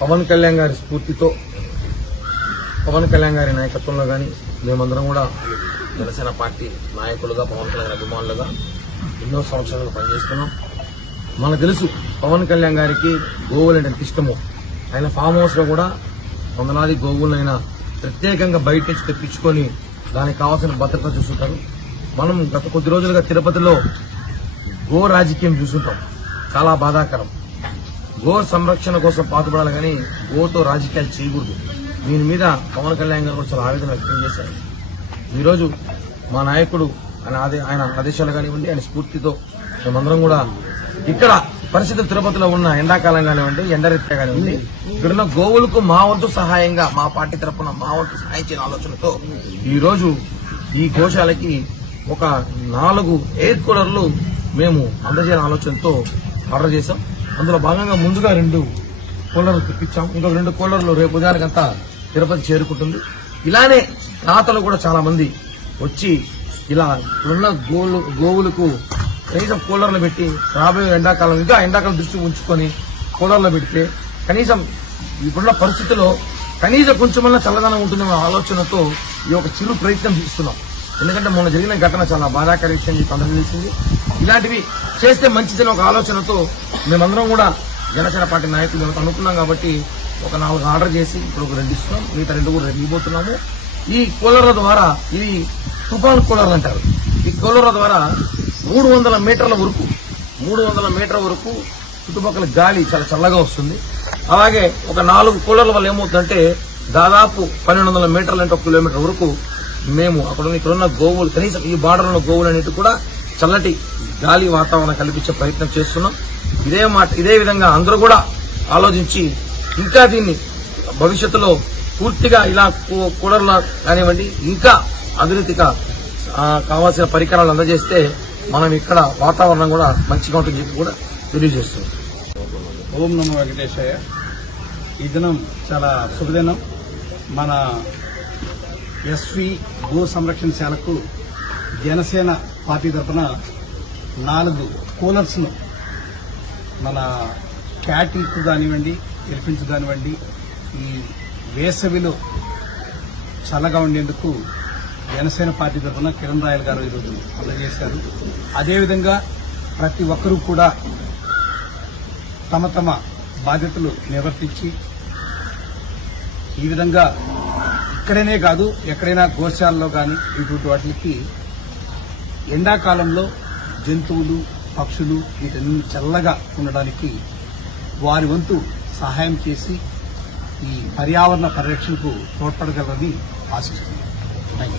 పవన్ కళ్యాణ్ గారి స్ఫూర్తితో పవన్ కళ్యాణ్ గారి నాయకత్వంలో గాని మేమందరం కూడా జనసేన పార్టీ నాయకులుగా పవన్ కళ్యాణ్ అభిమానులుగా ఎన్నో సంవత్సరాలుగా పనిచేస్తున్నాం. మనకు తెలుసు పవన్ కళ్యాణ్ గారికి గోవులు అంటే ఎంత ఇష్టమో. ఆయన ఫామ్ హౌస్ లో కూడా వందలాది గోవులైనా ప్రత్యేకంగా బయట నుంచి తెప్పించుకొని దానికి కావాల్సిన భద్రత చూస్తుంటారు. మనం గత కొద్ది రోజులుగా తిరుపతిలో గో రాజకీయం చూస్తుంటాం. చాలా బాధాకరం. గో సంరక్షణ కోసం పాటుపడాలి కానీ గోతో రాజకీయాలు చేయకూడదు. దీని మీద పవన్ కళ్యాణ్ గారు కూడా చాలా ఆవేదన వ్యక్తం చేశారు. ఈరోజు మా నాయకుడు ఆయన ఆదేశాలు కానివ్వండి, ఆయన స్ఫూర్తితో మేమందరం కూడా ఇక్కడ పరిస్థితి తిరుపతిలో ఉన్న ఎండాకాలం కానివ్వండి, ఎండరీత్యా కానివ్వండి, ఇక్కడున్న గోవులకు మా వంతు సహాయంగా మా పార్టీ తరఫున మా వంతు సహాయం చేయని ఆలోచనతో ఈ రోజు ఈ గోశాలకి ఒక 4 ఎయిర్ కూలర్లు మేము అందజేయాలని ఆలోచనతో ఆర్డర్ చేశాం. అందులో భాగంగా ముందుగా 2 కూలర్లు తెప్పించాం. ఇంకొక 2 కూలర్లు రేపు ఉదయానికంతా తిరుపతి చేరుకుంటుంది. ఇలానే తాతలు కూడా చాలా మంది వచ్చి ఇలా ఉన్న గోవులకు కనీసం కూలర్లు పెట్టి రాబోయే ఎండాకాలం ఇంకా ఎండాకాలం దృష్టి ఉంచుకొని కూలర్లు పెడితే కనీసం ఇప్పుడున్న పరిస్థితుల్లో కనీసం కొంచెమన్నా చల్లదనం ఉంటుందన్న ఆలోచనతో ఈ ఒక చిరు ప్రయత్నం చేస్తున్నాం. ఎందుకంటే మొన్న జరిగిన ఘటన చాలా బాధాకర విషయం అందరికీ తెలిసింది. ఇలాంటివి చేస్తే మంచిదని ఒక ఆలోచనతో మేమందరం కూడా జనసేన పార్టీ నాయకులు అనుకున్నాం. కాబట్టి ఒక 4 ఆర్డర్ చేసి ఇప్పుడు ఒక 2 ఇస్తున్నాం. మిగతా 2 కూడా ఇవ్వబోతున్నాము. ఈ కూలర్ల ద్వారా ఇవి తుఫాన్ కూలర్లు అంటారు. ఈ కూలర్ల ద్వారా 300 మీటర్ల వరకు చుట్టుపక్కల గాలి చాలా చల్లగా వస్తుంది. అలాగే ఒక 4 కూలర్ల వల్ల ఏమవుతుందంటే దాదాపు 1200 మీటర్లు అంటే 1 కిలోమీటర్ వరకు మేము ఇక్కడున్న గోవులు కనీసం ఈ బార్డర్ ఉన్న గోవులు అనేవి కూడా చల్లటి గాలి వాతావరణం కల్పించే ప్రయత్నం చేస్తున్నాం. ఇదే విధంగా అందరూ కూడా ఆలోచించి ఇంకా దీన్ని భవిష్యత్తులో పూర్తిగా ఇలా కూలర్లు కానివ్వండి ఇంకా అభివృద్ధిగా కావాల్సిన పరికరాలు అందజేస్తే మనం ఇక్కడ వాతావరణం కూడా మంచిగా ఉంటుందని చెప్పి కూడా తెలియజేస్తున్నాం. ఓం నమో వెంకటేశాయ. ఈ దినం చాలా శుభదినం. మన ఎస్వి గో సంరక్షణశాలకు జనసేన పార్టీ తరఫున 4 కూలర్స్ ను మన క్యాటిల్కు కానివ్వండి, ఎలిఫెంట్స్ కానివ్వండి ఈ వేసవిలో చల్లగా ఉండేందుకు జనసేన పార్టీ తరఫున కిరణ్ రాయల్ గారు ఈరోజు అందజేశారు. అదేవిధంగా ప్రతి ఒక్కరూ కూడా తమ తమ బాధ్యతలు నిర్వర్తించి ఈ విధంగా ఇక్కడనే కాదు ఎక్కడైనా గోశాలలో కానీ ఇటువంటి వాటికి ఎండాకాలంలో జంతువులు, పక్షులు వీటన్ని చల్లగా ఉండడానికి వారి వంతు సహాయం చేసి ఈ పర్యావరణ పరిరక్షణకు తోడ్పడగలరని ఆశిస్తున్నాను.